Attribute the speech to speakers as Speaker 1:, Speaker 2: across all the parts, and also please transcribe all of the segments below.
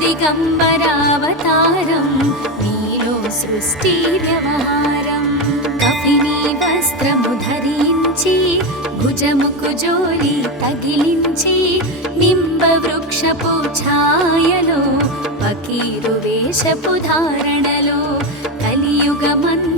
Speaker 1: दिगम्बरावतारं वीरो सृष्टिव्यवहारं कफिनी वस्त्रमुधरिञ्चि भुजमुकुजोरि तगिलिञ्चि निम्बवृक्षपु ఛాయలో పకీరు వేషపు ధారణలో కలియుగమంత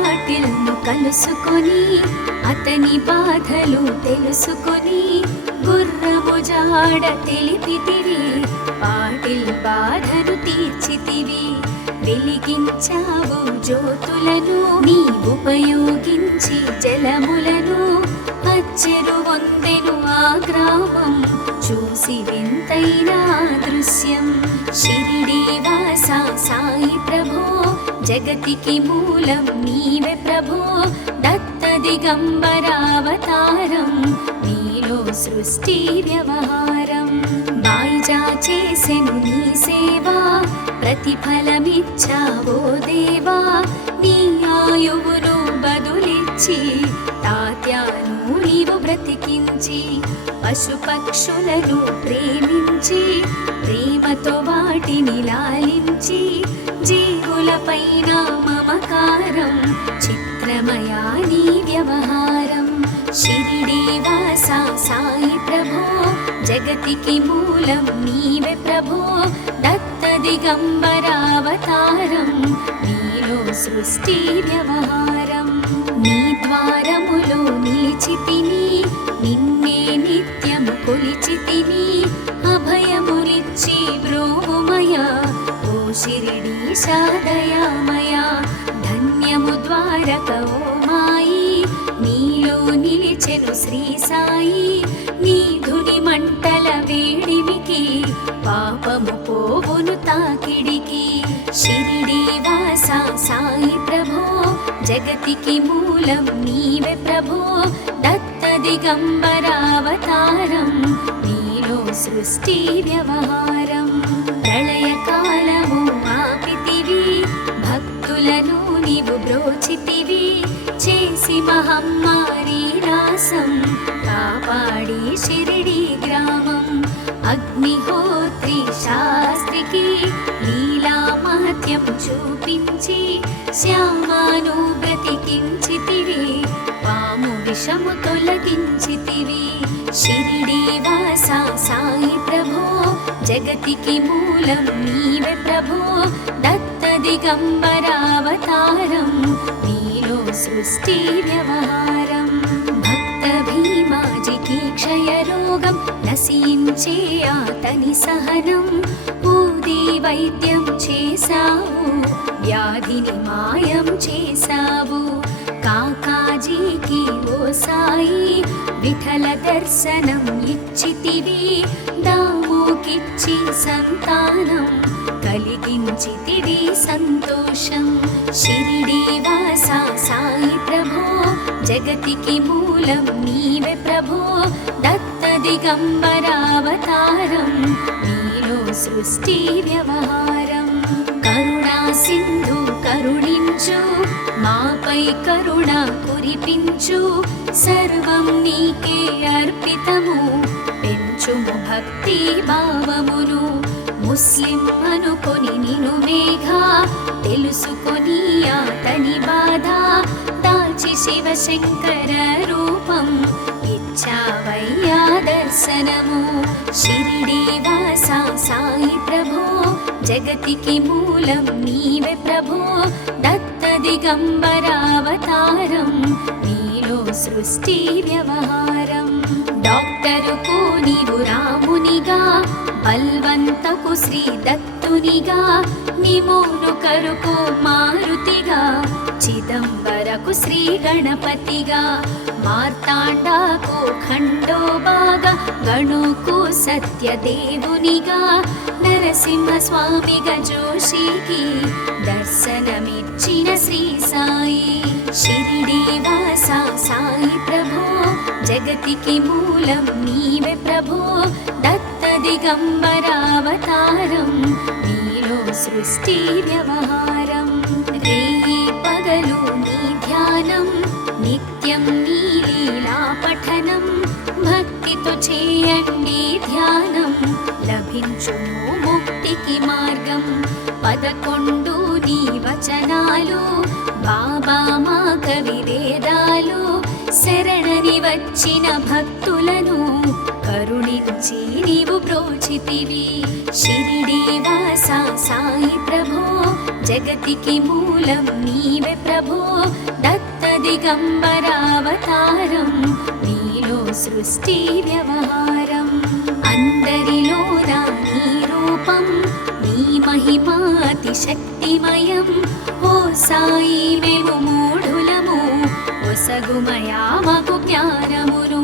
Speaker 1: కలుసుకొని అతని బాధలు తెలుసుకొని గుర్రము జాడ తెలిపితివి పాటిల్ బాధను తీర్చితివి వెలిగించావు జ్యోతులను నీ ఉపయోగించి జలములను కచ్చిరు వందెను ఆ గ్రామం చూసి వింతైనా దృశ్యం షిరిడి వాస సాయి ప్రభో జగతికి మూలం నీవే ప్రభో దత్త దిగంబరావతారం నీలో సృష్టి వ్యవహారం బాయిజా చేసెను నీ సేవా ప్రతిఫలమిచ్చావో దేవా నీ ఆయువును బదులిచ్చి తాత్యా నీవు బ్రతికించి పశుపక్షులను ప్రేమించి ప్రేమతో వాటిని లాలించి జీవుల పైన మమకారం చిత్రమయా నీ వ్యవహారం శిరిడీవాస సాయి ప్రభో జగతికి మూలం నీవే ప్రభో దత్త దిగంబరావతారం నీలో సృష్టి వ్యవహారం నీ ద్వారములో నిలిచితిని నిన్నే నిత్యము కొలిచితిని అభయమునిచ్చి బ్రోమయా ఓ శిరిడి శాదయామయా ధన్యము ద్వారక ఓ మాయి నీలో నిలిచెను శ్రీ సాయి నీధుని మంటల వేడిమికి పాపము పోవును తాకిడికి షిరిడి వాసా సాయి ప్రభో జగతికి మూలం నీవే ప్రభు దత్త దిగంబరావతారం నీలో సృష్టి వ్యవహారం ప్రళయ కాలము మాపితివి భక్తులను నీవు బ్రోచితివి చేసి మహమ్మారి రాసం కాపాడి షిరిడి జగతికి మూలం నీవే ప్రభు దత్త దిగంబరావతారం నీలో సృష్టి వ్యవహారం భక్త భీమాజికి క్షయ రోగం నశించే అతని సహనం పూది వైద్యం చేశావు వ్యాధిని మాయం చేశావు కాకాజీకి ఓ సాయి విఠల దర్శనం ఇచ్చితివి దా మాకిచ్చి సంతానం కలిగించి తిడి సంతోషం శిరిడి వాస సాయి ప్రభో జగతికి మూలం నీవే ప్రభో దత్త దిగంబరావతారం నీలో సృష్టి వ్యవహారం కరుణా సింధు కరుణించు మాపై కరుణ కురిపించు సర్వం నీకే అర్పితము పెంచుము భక్తి భావమును ముస్లిం అనుకొని నిను మేఘ తెలుసుకొని అతని బాధ దాచి శివశంకర రూపం ఇచ్చావయ్యా దర్శనము షిరిడి వాస సాయి ప్రభో జగతికి మూలం నీవే ప్రభో దత్త దిగంబరావతారం నీలో సృష్టి వ్యవహారం డాక్టరుకు నీవు రామునిగా బల్వంతకు శ్రీ దత్తునిగా నిమోను కరుకు మారుతిగా చిదంబరకు శ్రీ గణపతిగా మార్తాండాకు ఖండోబాగా గణుకు సత్యదేవునిగా నరసింహస్వామిగా జోషికి దర్శనమిచ్చిన శ్రీ సాయి शिरिडीवासा साई प्रभो जगतिके मूलं नीवे प्रभो दत्तदिगम्बरावतारं नीलो सृष्टिव्यवहारं रेयि पगलु ध्यानं नित्यं नीलीलापठनं भक्तितु चेयण्डी ध्यानं लभिञ्चुमो मुक्तिकि मार्गम् పదకొండు నీ వచనాలు బాబా మా కవివేదాలు శరణని వచ్చిన భక్తులను కరుణించి నీవు ప్రోచితివి శిరిడి వాస సాయి ప్రభో జగతికి మూలం నీవే ప్రభో దత్త దిగంబరావతారం నీలో సృష్టి వ్యవహారం అందరిలో నీ మహిమాతి శక్తిమయం ఓ సాయి మేము మూఢులము ఒసగుమయా మగు జ్ఞానమును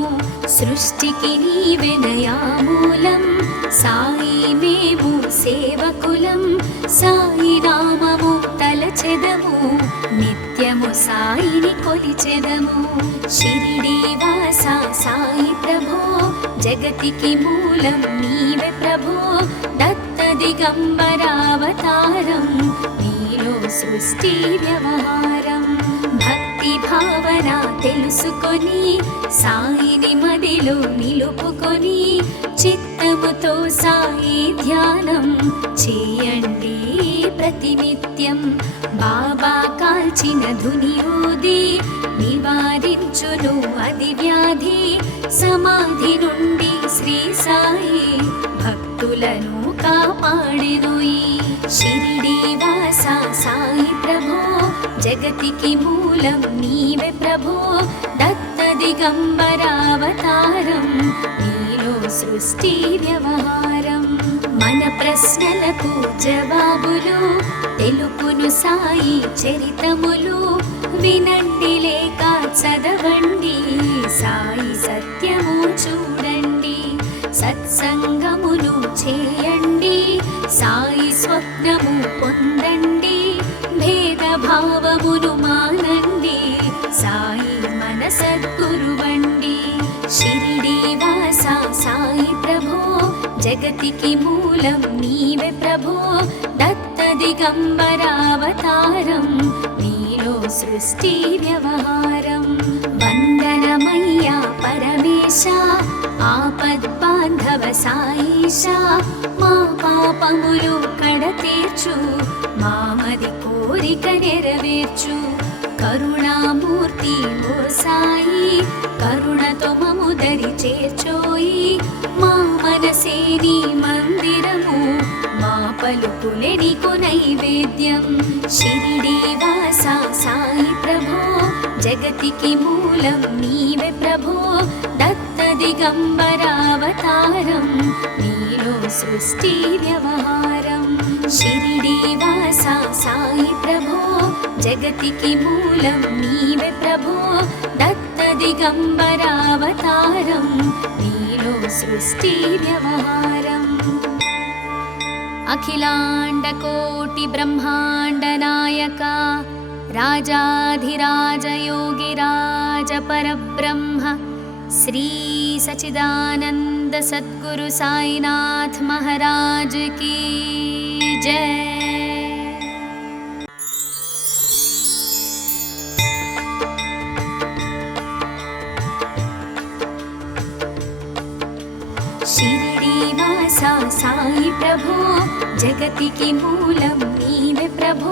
Speaker 1: సృష్టికి నీవే దయామూలం సాయి మేము సేవకులం సాయి నామము తలచెదము నిత్యము సాయిని కొలిచెదము షిరిడి వాస సాయి ప్రభో జగతికి మూలం నీవే ప్రభో మీలో సృష్టి వ్యవహారం భక్తి భావన తెలుసుకొని సాయిని మదిలో నిలుపుకొని చిత్తముతో సాయి ధ్యానం చేయండి ప్రతినిత్యం బాబా కాల్చిన ధునియూది నివారించును అది వ్యాధి సమాధి నుండి శ్రీ సాయి భక్తులను ಕಾಪಾಡಿರುಯಿ ಶಿರಡಿ ವಾಸ ಸಾಯಿ ಪ್ರಭೋ ಜಗತಿಗೆ ಮೂಲಂ ನೀವೆ ప్రభో ದತ್ತ ದಿಗಂಬರಾವತಾರಂ ನೀನು సృష్టి వ్యవహారం మన ప్రశ్నలకు జవాబులు తెలుపును సాయి చరితములు వినండి లేక చదవండి సాయి సత్యము చూడండి సత్సంగమును చేయ స్వప్నము పొందండి భేదభావమును మానండి సాయి మన సద్గురువండి షిరిడి వాస సాయి ప్రభో జగతికి మూలం నీవే ప్రభో దత్త దిగంబరావతారం నీలో సృష్టి వ్యవహారం అయ్యా పరమేశ ఆపద్ బాంధవ సాయిష మా పాపములు కడతీర్చు మామది కోరిక నెరవేర్చు కరుణామూర్తి ఓ సాయి కరుణతో మము దరి చేర్చోయి మా మనసేని మందిరము మా పలుకులే కొనైవేద్యం నైవేద్యం వాసా సాయి ప్రభో जगति की नीवे प्रभु प्रभो दत्तदिगम्बरावतारं नीलो सृष्टि शिरिदेवासा साई प्रभो जगति की मूलं नीवे प्रभो दत्त दिगम्बरावतारं नीरो सृष्टि अखिलाण्डकोटिब्रह्माण्डनायका राजाधिराजयोगिराजपरब्रह्म श्रीसचिदानन्द महाराज साइनाथ जय साई प्रभो जगति के नीवे प्रभो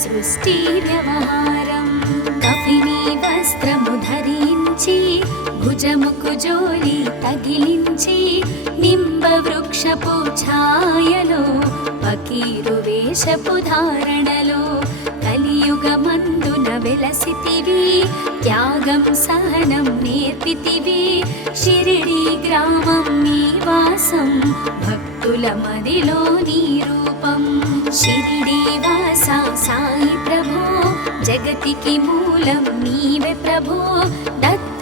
Speaker 1: సృష్టి వ్యవహారం కఫిని వస్త్రము ధరించి భుజముకు జోలి తగిలించి నింబ వృక్షపు ఛాయలో పకీరు వేషపు ధారణలో కలియుగమందున వెలసితివి త్యాగం సహనం నేర్పితివి షిరిడి గ్రామం నీ వాసం భక్తుల మదిలో నీరు शिरिडीवासा साई प्रभो जगतिकि मूलं नीवे प्रभो दत्तदिगम्बरावतारं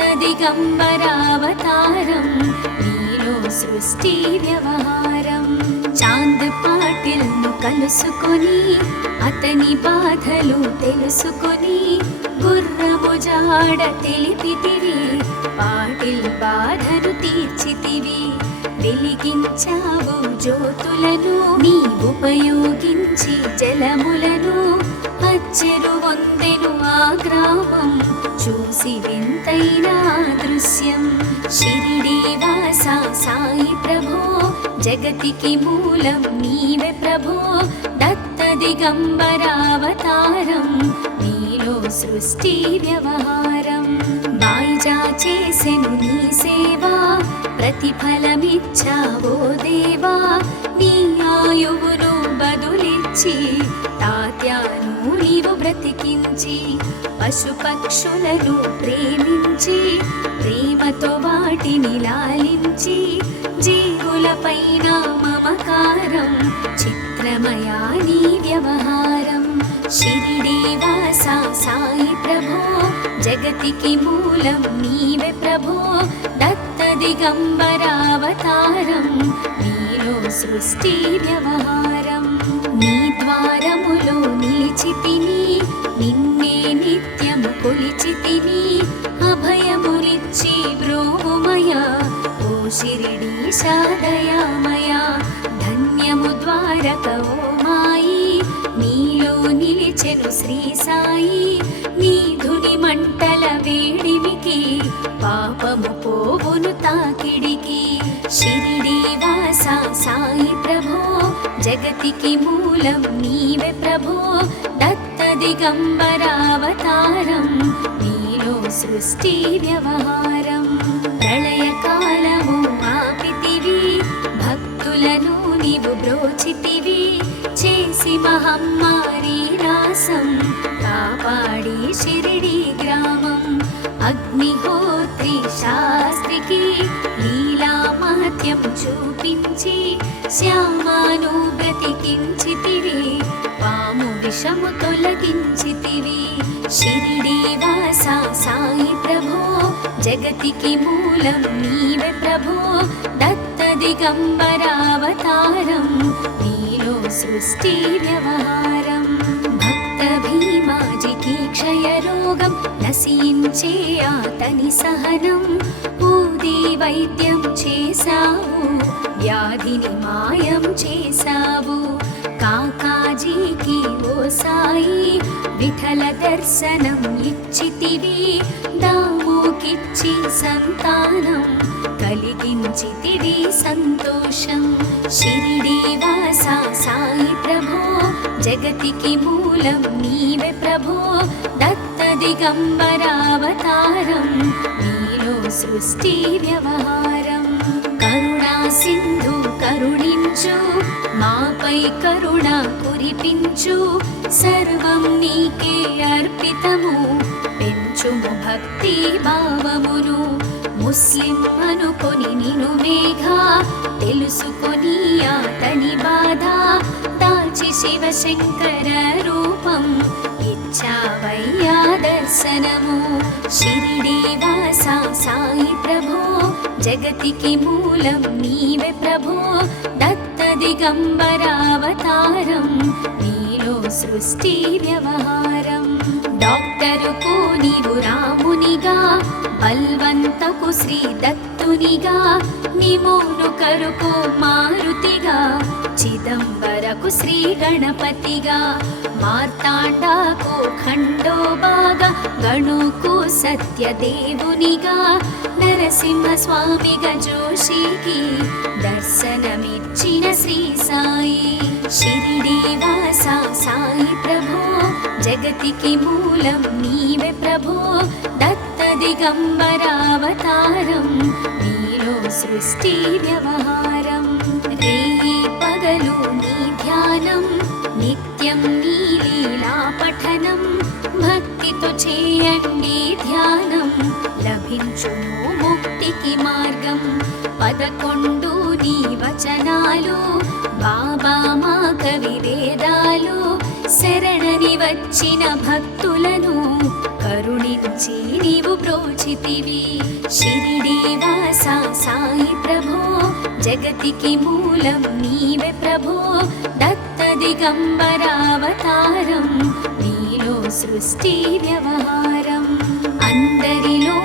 Speaker 1: नीलो सृष्टि व्यवहारं चान्दपाटिल्नु कलुसुकोनि अतनि बाधलु తెలుసుకొని గుర్రము జాడ తెలిపితివి పాటిల్ బాధను తీర్చితివి వెలిగించావు జ్యోతులను నీ ఉపయోగించి జలములను పచ్చెరు వందెను ఆ గ్రామం చూసి వింతైనా దృశ్యం షిరిడి వాస సాయి ప్రభో జగతికి మూలం నీవే ప్రభో దత్త దిగంబరావతారం నీలో సృష్టి వ్యవహారం బాయిజా చేసెను నీ సేవా ప్రతిఫలమిచ్చావో దేవా నీ ఆయువును బదులిచ్చి తాత్యాను నీవు బ్రతికించి పశుపక్షులను ప్రేమించి ప్రేమతో వాటిని లాలించి జీవుల పైన మమకారం చిత్రమయా నీ వ్యవహారం శిరిడీవాస సాయి ప్రభో జగతికి మూలం నీవే ప్రభో దిగంబరావతారం నీలో సృష్టి వ్యవహారం నీ ద్వారములో తిని నిన్నే నిత్యము తిని అభయములిచ్చి బ్రోమయా ఓ శిరిడి శాదయామయా ధన్యము ద్వారక ఓ మాయి నీలో నిలిచెను శ్రీ సాయి పోవును తాకిడికి షిరిడి వాసా సాయి ప్రభో జగతికి మూలం నీవే ప్రభో దత్త దిగంబరావతారం నీలో సృష్టి వ్యవహారం ప్రళయకాలము ఆపితివి భక్తులను నీవు బ్రోచితివి చేసి మహమ్మారి రాసం కాపాడి షిరిడి గ్రామం అగ్నిహో శాస్త్రికి లీలా మహత్యం చూపించి శ్యామాను బ్రతికించితివి పాము విషము తొలగించితివి షిరిడి వాస సాయి ప్రభో జగతికి మూలం నీవే ప్రభో దత్త దిగంబరావతారం నీలో సృష్టి వ్యవహారం భక్త భీమాజికి క్షయరోగం నశించే అతని సహనం ఊది వైద్యం చేశావు వ్యాధిని మాయం చేశావు కాకాజీకి ఓ సాయి విఠల దర్శనం ఇచ్చితివి దాముకిచ్చి సంతానం కలిగించితివి సంతోషం శిరిడీవాస సాయి ప్రభో జగతికి మూలం నీవే ప్రభో దత్ दिगम्बरावतारं नीलो सृष्टिव्यवहारं करुणा सिन्धु करुणिञ्चु मापै करुणा कुरिपिञ्चु सर्वं नीके अर्पितमु పెంచుము భక్తి భావమును ముస్లిం అనుకొని నిను మేఘ తెలుసుకొని అతని బాధ దాచి శివశంకర రూపం చావయ్యా దర్శనము షిరిడి వాసా సాయి ప్రభో జగతికి మూలం నీవే ప్రభో దత్త దిగంబరావతారం నీలో సృష్టి వ్యవహారం డాక్టరుకు నీవు రామునిగా బల్వంతకు శ్రీ దత్తునిగా నిమోను కరుకు మారుతిగా చిదంబరకు శ్రీ గణపతిగా మార్తాండాకు ఖండోబాగా గణుకు సత్యదేవునిగా నరసింహస్వామిగా జోషికి దర్శనమిచ్చిన శ్రీ సాయి శిరిడీవాస సాయి ప్రభో జగతికి మూలం నీవే ప్రభో దత్త దిగంబరావతారం నీలో సృష్టి వ్యవహారం రే పగలు నీ ధ్యానం నిత్యం నీ లీలా పఠనం భక్తితో చేయండి ధ్యానం లభించు ముక్తికి మార్గం పదకొండు నీ వచనాలు బాబా మా కవి వేదాలు శరణని వచ్చిన భక్తులను ಕರುಣಿಂಚಿ ನೀವು ಪ್ರೋಚಿತಿವಿ ಶಿರಿಡಿ ವಾಸ ಸಾಯಿ ಪ್ರಭೋ ಜಗತಿಗೆ ಮೂಲಂ ನೀವೆ ಪ್ರಭೋ ದತ್ತ ದಿಗಂಬರಾವತಾರಂ ನೀಲೋ ಸೃಷ್ಟಿ ವ್ಯವಹಾರಂ అందరిలో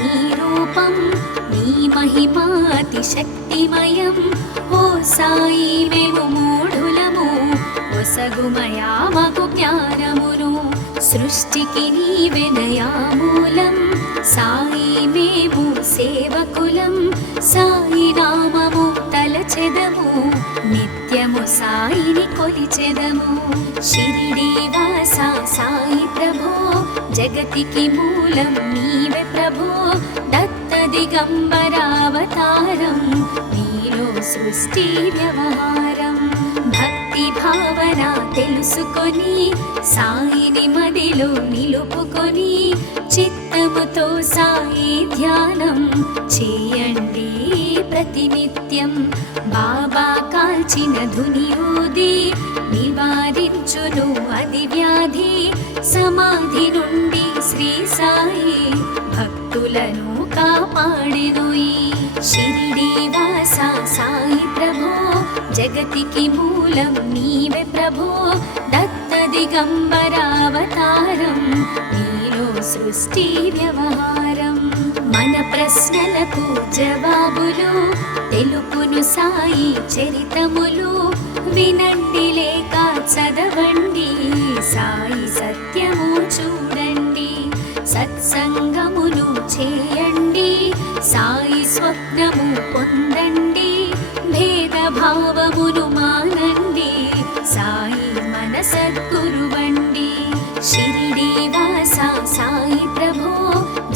Speaker 1: నీ రూపం నీ మహిమాతి శక్తిమయం ఓ సాయి మేము మూఢులము ఒసగుమయా మగు జ్ఞానమును సృష్టికి నీ వినయామూలం సాయి మేము సేవకులం సాయి నామము తలచెదము నిత్యము సాయిని కొలిచెదము శిరిడీవాస సాయి ప్రభో జగతికి మూలం నీవే ప్రభో దత్త దిగంబరావతారం నీలో సృష్టి వ్యవహారం భావన తెలుసుకొని సాయిని మదిలో నిలుపుకొని చిత్తముతో సాయి ధ్యానం చేయండి ప్రతినిత్యం బాబా కాల్చిన ధునియూది నివారించును అది వ్యాధి సమాధి నుండి శ్రీ సాయి భక్తులను కాపాడెను శిరిడి షిరిడి వాస సాయి జగతికి మూలం నీవే ప్రభు దత్త దిగంబరావతారం నీలో సృష్టి వ్యవహారం మన ప్రశ్నలకు జవాబులు తెలుపును సాయి చరితములు వినండి లేక చదవండి సాయి సత్యము చూడండి సత్సంగమును చేయండి సాయి స్వప్నము పొందండి వికట భావమును మానండి సాయి మన సద్గురువండి షిరిడి వాసా సాయి ప్రభో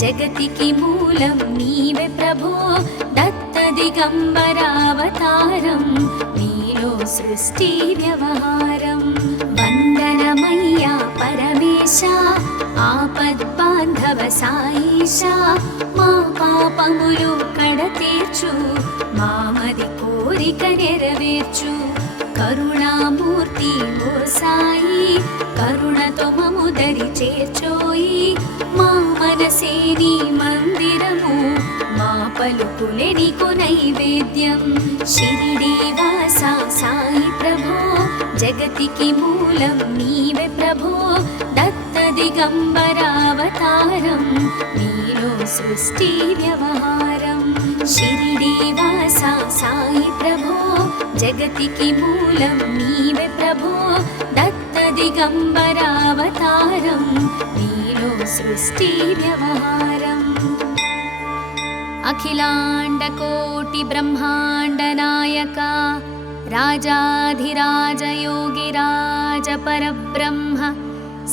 Speaker 1: జగతికి మూలం నీవే ప్రభో దత్త దిగంబరావతారం నీలో సృష్టి వ్యవహారం వందనమయ్యా పరమేశ ఆపద్ బాంధవ సాయిష మా పాపములు కడతీర్చు మామది కో కోరిక నెరవేర్చు కరుణామూర్తి ఓ సాయి కరుణతో మము దరి చేర్చోయి మా మనసేని మందిరము మా పలుకులెనికు నైవేద్యం వాస సాయి ప్రభో జగతికి మూలం నీవే ప్రభో దత్త దిగంబరావతారం నీలో సృష్టి వ్యవహారం श्रीदेवासाई प्रभो जगति किमूलं प्रभो दत्तदिगम्बरावतारं सृष्टिव्यवहारम् अखिलाण्डकोटिब्रह्माण्डनायका राजाधिराजयोगिराजपरब्रह्म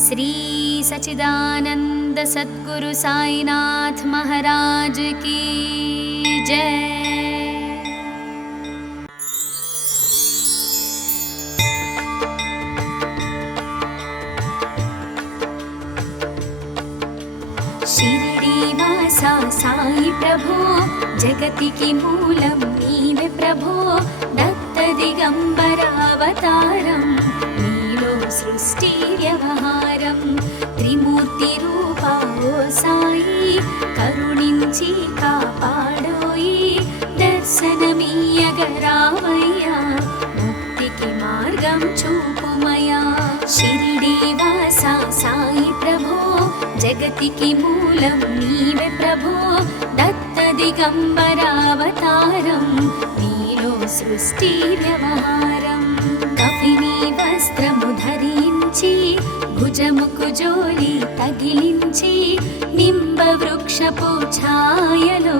Speaker 1: श्रीसचिदानन्दसद्गुरु सायिनाथमहाराज की जय ప్రభో జగతికి మూలం నీవే ప్రభో దత్త దిగంబరావతారం నీలో సృష్టి వ్యవహారం త్రిమూర్తి రూపా సాయి కరుణించి కాపాడు దర్శనమీయగరావయ్యా ముక్తికి మార్గం చూపుమయా షిరిడి వాసా సాయి ప్రభో జగతికి మూలం నీవే ప్రభో దత్త దిగంబరావతారం నీలో సృష్టి వ్యవహారం కఫిని వస్త్రము ధరించి భుజముకు జోలి తగిలించి నింబ వృక్షపు ఛాయలో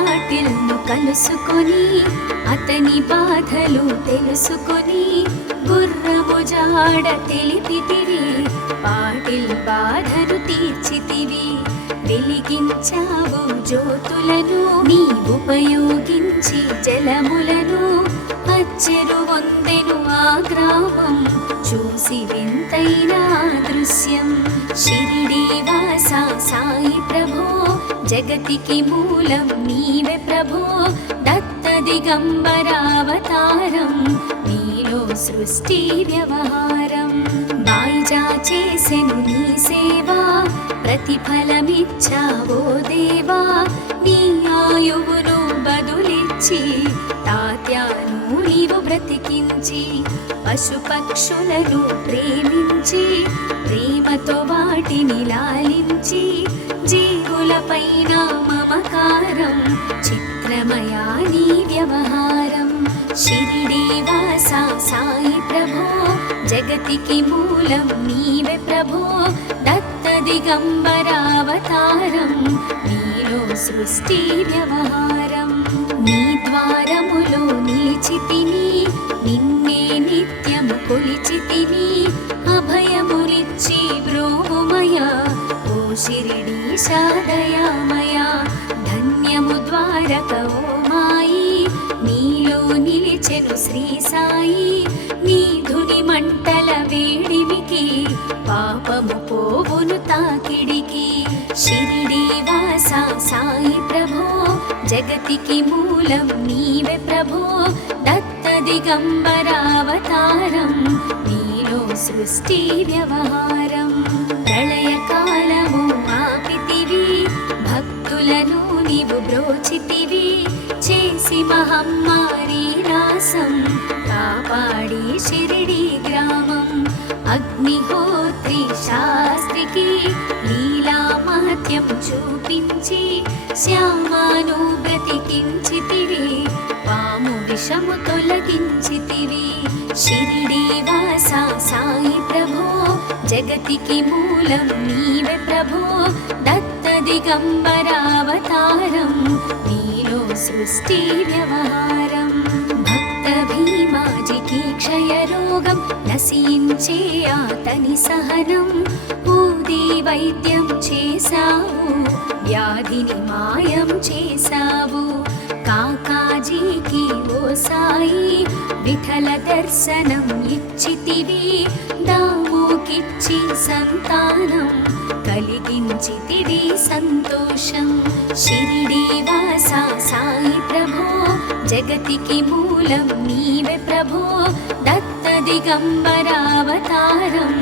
Speaker 1: దిల్లు కలుసుకొని అతని బాధలు తెలుసుకొని గుర్రము జాడ తెలిపితివి పాటిల్ బాధను తీర్చితివి వెలిగించావు జ్యోతులను నీ ఉపయోగించి జలములను పచ్చరు వందెను ఆ గ్రామం చూసి వింతైన దృశ్యం शिरिडीवासा साई प्रभो जगतिकि मूलं नीवे प्रभो दत्तदिगम्बरावतारं नीरो सृष्टिव्यवहारं बायिजा चेसेनु नी सेवा ప్రతిఫలమిచ్చావో దేవా నీ ఆయువును బదులిచ్చి తాత్యాను నీవు బ్రతికించి పశుపక్షులను ప్రేమించి ప్రేమతో వాటిని లాలించి జీవులపైన మమకారం చిత్రమయా నీ వ్యవహారం శిరిడీవాస సాయి ప్రభో జగతికి మూలం నీవే ప్రభో దత్త దిగంబరావతారం నీలో సృష్టి వ్యవహారం నీ ద్వారములో నిలిచిపిని నిన్న కొలిచితిని అభయమునిచ్చి బ్రోమయా ఓ శిరిడి శాదయామయా ధన్యము ద్వారకో మాయి నీలో నిలిచెను శ్రీ సాయి నీధుని మంటల వేడిమికి పాపము పోవును తాకిడికి శిరిడి వాసా సాయి ప్రభో జగతికి మూలం నీవే ప్రభో దత్ దిగంబరావతారం दिगम्बरावतारं नीरो सृष्टिव्यवहारं प्रलयकालमु మాపితివి భక్తులను నీవు బ్రోచితివి చేసి మహమ్మారి నాశం కాపాడి షిరిడి గ్రామం అగ్నిహోత్రి శాస్త్రికి లీలామహత్యం చూపించి శ్యామాను బ్రతికించితివి దోషము తొలగించితివి షిరిడి వాసా సాయి ప్రభో జగతికి మూలం నీవే ప్రభో దత్త దిగంబరావతారం నీలో సృష్టి వ్యవహారం భక్త భీమాజికి క్షయరోగం నశించే అతని సహనం పూది వైద్యం చేశావు వ్యాధిని మాయం చేశావు కాకాజీకి సాయి విఠల దర్శనం ఇచ్చితివి దాముకిచ్చి సంతానం కలిగించితివి సంతోషం షిరిడి వాసా సాయి ప్రభో జగతికి మూలం నీవే ప్రభో దత్త దిగంబరావతారం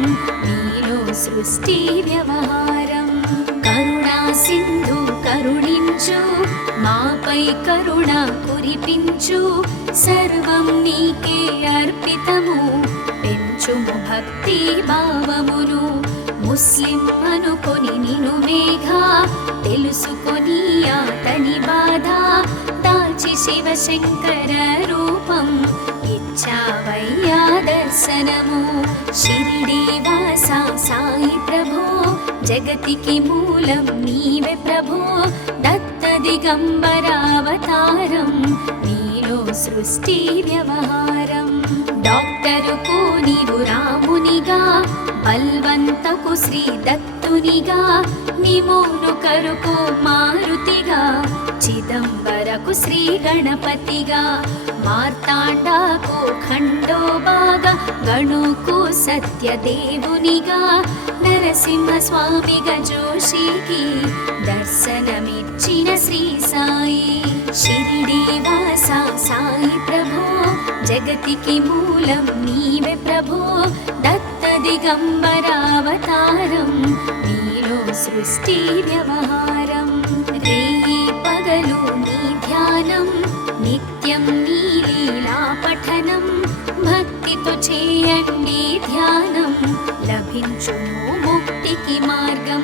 Speaker 1: నీలో సృష్టి వ్యవహారం కరుణా సింధు కరుణించు మాపై కరుణ కురిపించు సర్వం నీకే అర్పితము పెంచుము భక్తి భావమును ముస్లిం అనుకొని నిను మేఘ తెలుసుకొని అతని బాధ దాచి శివశంకర రూపం చావయ్యా దర్శనము షిరిడి వాసా సాయి ప్రభో జగతికి మూలం నీవే ప్రభో దత్త దిగంబరావతారం నీలో సృష్టి వ్యవహారం డాక్టరుకు కోనిరు రామునిగా బల్వంతకు శ్రీ దత్తునిగా నిమోను కరుకు మారుతిగా చిదంబరకు శ్రీ గణపతిగా మార్తాండాకు ఖండోబాగా గణుకు సత్యదేవునిగా నరసింహస్వామిగా జోషికి దర్శనమిచ్చిన శ్రీ సాయి షిరిడీవాస సాయి ప్రభో జగతికి మూలం నీవే ప్రభో దత్త దిగంబరావతారం నీలో సృష్టి వ్యవహారం రేయి పగలు నీ ధ్యానం నిత్యం నీ లీలా పఠనం భక్తితో చేయండి ధ్యానం లభించును ముక్తికి మార్గం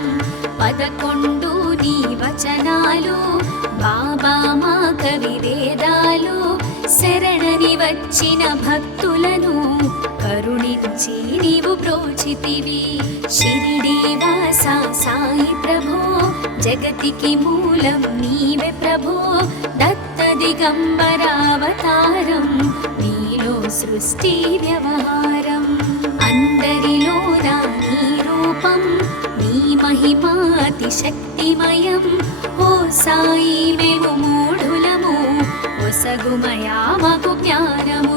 Speaker 1: పదకొండు నీ వచనాలు బాబా మా కవి వేదాలు శరణని వచ్చిన భక్తులను ಕರುಣಿಚ್ಚಿ ನೀವು ಪ್ರೋಚಿತಿವಿ ಶಿರಿಡಿ ವಾಸ ಸಾಯಿ ಪ್ರಭೋ ಜಗತಿಗೆ ಮೂಲಂ ನೀವೆ ಪ್ರಭೋ ದತ್ತ ದಿಗಂಬರಾವತಾರಂ ನೀರೋ ಸೃಷ್ಟಿ ವ್ಯವಹಾರಂ అందరిలో నీ రూపం నీ మహిమాతి శక్తిమయం ఓ సాయి మేము మూఢులము ఒసగుమయా మగు జ్ఞానము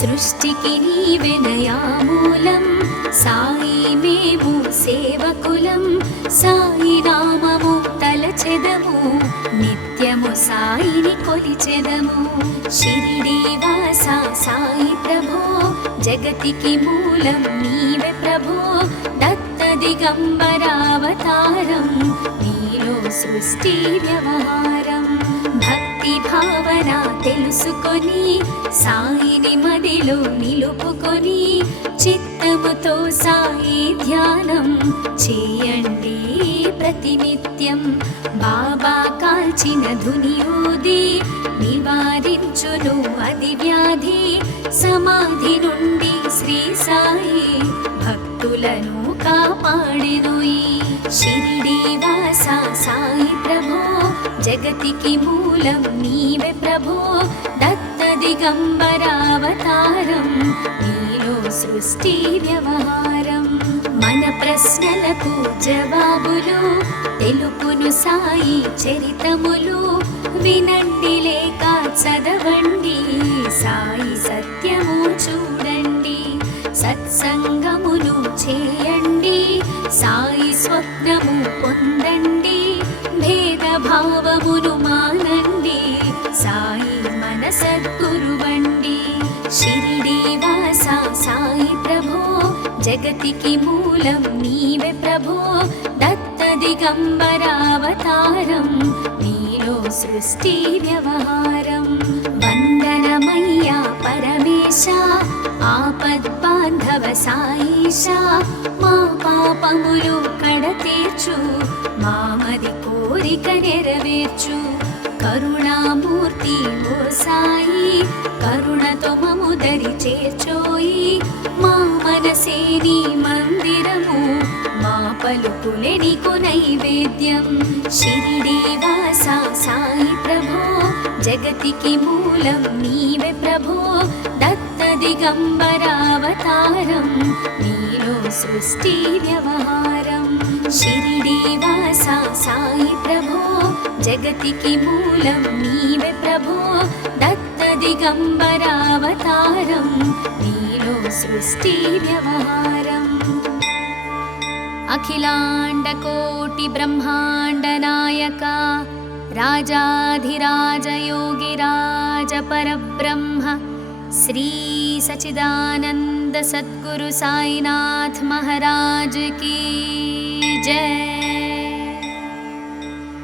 Speaker 1: సృష్టికి నీ నీవెనయామూలం సాయి మేము సేవకులం సాయి నామము తలచెదము నిత్యము సాయిని కొలిచెదము శిరిడివాస సాయి ప్రభో జగతికి మూలం నీవే ప్రభో దత్త దిగంబరావతారం నీలో సృష్టి వ్యవహారం భక్తి భావన తెలుసుకొని సాయిని మదిలో నిలుపుకొని చిత్తముతో సాయి ధ్యానం చేయండి ప్రతినిత్యం బాబా కాల్చిన ధునియూది నివారించును అది వ్యాధి సమాధి నుండి శ్రీ సాయి భక్తులను కాపాడెనుయీ జగతికి మూలం నీవే ప్రభో దత్త దిగంబరావతారం నీలో సృష్టి వ్యవహారం మన ప్రశ్నలకు జవాబులు తెలుపును సాయి చరితములు వినండి లేక చదవండి సాయి సత్యము చూడండి సత్సంగములు చేయండి సాయి స్వప్నము పొందండి భేదభావమును మానండి సాయి మన సద్గురువండి షిరిడి వాస సాయి ప్రభో జగతికి మూలం నీవే ప్రభో దత్త దిగంబరావతారం నీలో సృష్టి వ్యవహారం వందనమయ్యా పరమేశ ఆపద్ బాంధవ సాయిషా మా పాపములు తీర్చు మామది కోరిక నెరవేర్చు కరుణామూర్తి ఓ సాయి కరుణతో మము దరి చేర్చోయి మా మనసే నీ మందిరము మా పలుకులే నైవేద్యం షిరిడి సాయి ప్రభో జగతికి మూలం నీవే ప్రభో దత్ नीलो धीनोष्टि व्यवहारं साई प्रभो जगति मूलम् नीव प्रभो दत्तदिगम्बरावतारं धीनो सृष्टि व्यवहारम् अखिलाण्डकोटिब्रह्माण्डनायका राजाधिराजयोगिराजपरब्रह्म श्री साईनाथ महाराज की जय